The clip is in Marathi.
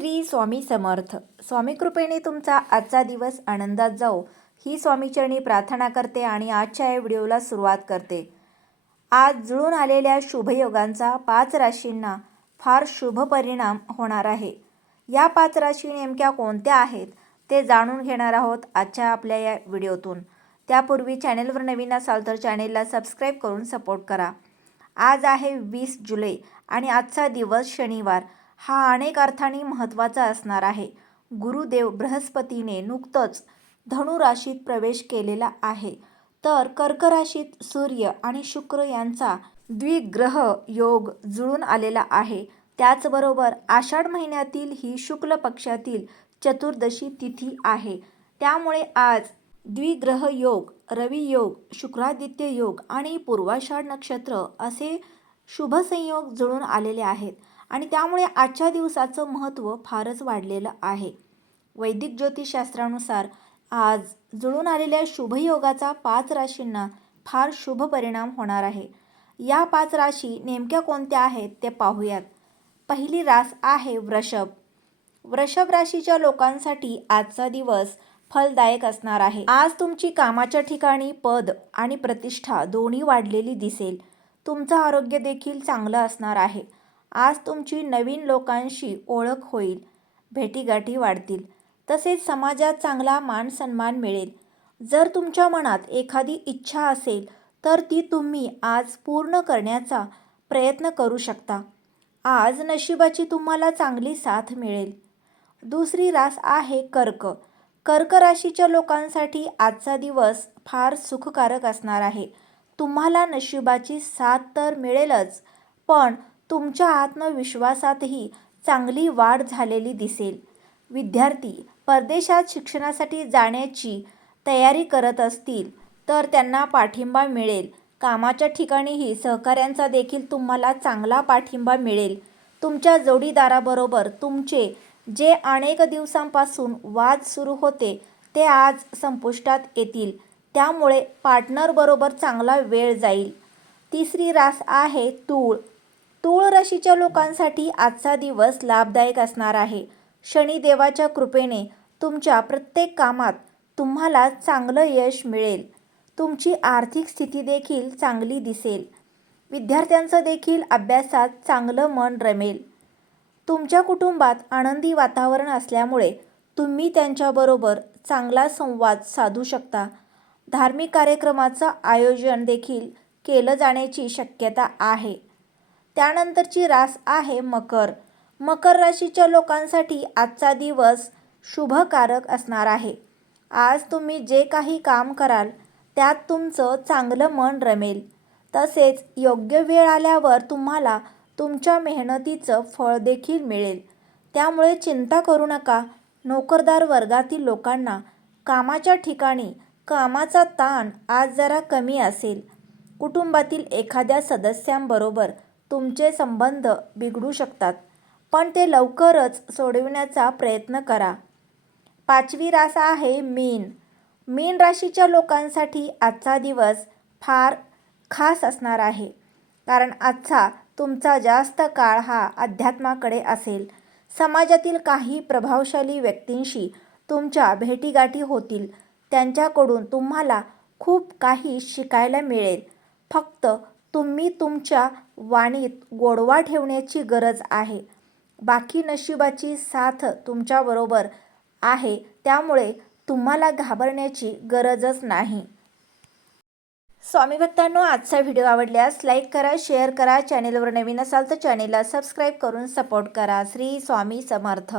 श्री स्वामी समर्थ. स्वामी कृपेने तुमचा आजचा दिवस आनंदात जाओ. ही स्वामीचरणी प्रार्थना करते आणि आजच्या या व्हिडिओला सुरुवात करते. आज जुळून आलेल्या शुभयोगांचा पाच राशींना फार शुभ परिणाम होणार आहे. या पाच राशी नेमक्या कोणत्या आहेत ते जाणून घेणार आहोत आजच्या आपल्या या व्हिडिओतून. त्यापूर्वी चॅनेलवर नवीन असाल तर चॅनेलला सबस्क्राईब करून सपोर्ट करा. आज आहे वीस जुलै आणि आजचा दिवस शनिवार. हा अनेक अर्थाने महत्त्वाचा असणार आहे. गुरुदेव बृहस्पतीने नुकतंच धनुराशीत प्रवेश केलेला आहे. तर कर्क राशीत सूर्य आणि शुक्र यांचा द्विग्रह योग जुळून आलेला आहे. त्याचबरोबर आषाढ महिन्यातील ही शुक्ल पक्षातील चतुर्दशी तिथी आहे. त्यामुळे आज द्विग्रह योग रवी योग शुक्रादित्य योग आणि पूर्वाषाढ नक्षत्र असे शुभसंयोग जुळून आलेले आहेत. आणि त्यामुळे आजच्या दिवसाचं महत्त्व फारच वाढलेलं आहे. वैदिक ज्योतिषशास्त्रानुसार आज जुळून आलेल्या शुभयोगाचा पाच राशींना फार शुभ परिणाम होणार आहे. या पाच राशी नेमक्या कोणत्या आहेत ते पाहूयात. पहिली रास आहे वृषभ. वृषभ राशीच्या लोकांसाठी आजचा दिवस फलदायक असणार आहे. आज तुमची कामाच्या ठिकाणी पद आणि प्रतिष्ठा दोन्ही वाढलेली दिसेल. तुमचं आरोग्य देखील चांगलं असणार आहे. आज तुमची नवीन लोकांशी ओळख होईल भेटीगाठी वाढतील तसेच समाजात चांगला मान सन्मान मिळेल. जर तुमच्या मनात एखादी इच्छा असेल तर ती तुम्ही आज पूर्ण करण्याचा प्रयत्न करू शकता. आज नशिबाची तुम्हाला चांगली साथ मिळेल. दुसरी रास आहे कर्क. कर्क राशीच्या लोकांसाठी आजचा दिवस फार सुखकारक असणार आहे. तुम्हाला नशिबाची साथ तर मिळेलच पण तुमच्या आत्मविश्वासातही चांगली वाढ झालेली दिसेल. विद्यार्थी परदेशात शिक्षणासाठी जाण्याची तयारी करत असतील तर त्यांना पाठिंबा मिळेल. कामाच्या ठिकाणीही सहकाऱ्यांचा देखील तुम्हाला चांगला पाठिंबा मिळेल. तुमच्या जोडीदाराबरोबर तुमचे जे अनेक दिवसांपासून वाद सुरू होते ते आज संपुष्टात येतील. त्यामुळे पार्टनरबरोबर चांगला वेळ जाईल. तिसरी रास आहे तूळ. तुळ राशीच्या लोकांसाठी आजचा दिवस लाभदायक असणार आहे. शनिदेवाच्या कृपेने तुमच्या प्रत्येक कामात तुम्हाला चांगलं यश मिळेल. तुमची आर्थिक स्थिती देखील चांगली दिसेल. विद्यार्थ्यांचं देखील अभ्यासात चांगलं मन रमेल. तुमच्या कुटुंबात आनंदी वातावरण असल्यामुळे तुम्ही त्यांच्याबरोबर चांगला संवाद साधू शकता. धार्मिक कार्यक्रमाचं आयोजन देखील केलं जाण्याची शक्यता आहे. त्यानंतरची रास आहे मकर. मकर राशीच्या लोकांसाठी आजचा दिवस शुभकारक असणार आहे. आज तुम्ही जे काही काम कराल त्यात तुमचं चांगलं मन रमेल. तसेच योग्य वेळ आल्यावर तुम्हाला तुमच्या मेहनतीचं फळ देखील मिळेल. त्यामुळे चिंता करू नका. नोकरदार वर्गातील लोकांना कामाच्या ठिकाणी कामाचा ताण आज जरा कमी असेल. कुटुंबातील एखाद्या सदस्यांबरोबर तुमचे संबंध बिघडू शकतात पण ते लवकरच सोडविण्याचा प्रयत्न करा. पाचवी रास आहे मीन. मीन राशीच्या लोकांसाठी आजचा दिवस फार खास असणार आहे कारण आजचा तुमचा जास्त काळ हा अध्यात्माकडे असेल. समाजातील काही प्रभावशाली व्यक्तींशी तुमच्या भेटीगाठी होतील त्यांच्याकडून तुम्हाला खूप काही शिकायला मिळेल. फक्त तुम्ही तुमच्या वाणीत गोडवा ठेवण्याची गरज आहे. बाकी नशिबाची साथ तुमच्याबरोबर आहे त्यामुळे तुम्हाला घाबरण्याची गरजच नाही. स्वामी भक्तांनो आजचा व्हिडिओ आवडल्यास लाईक करा शेअर करा चॅनेलवर नवीन असाल तर चॅनेलला सबस्क्राईब करून सपोर्ट करा. श्री स्वामी समर्थ.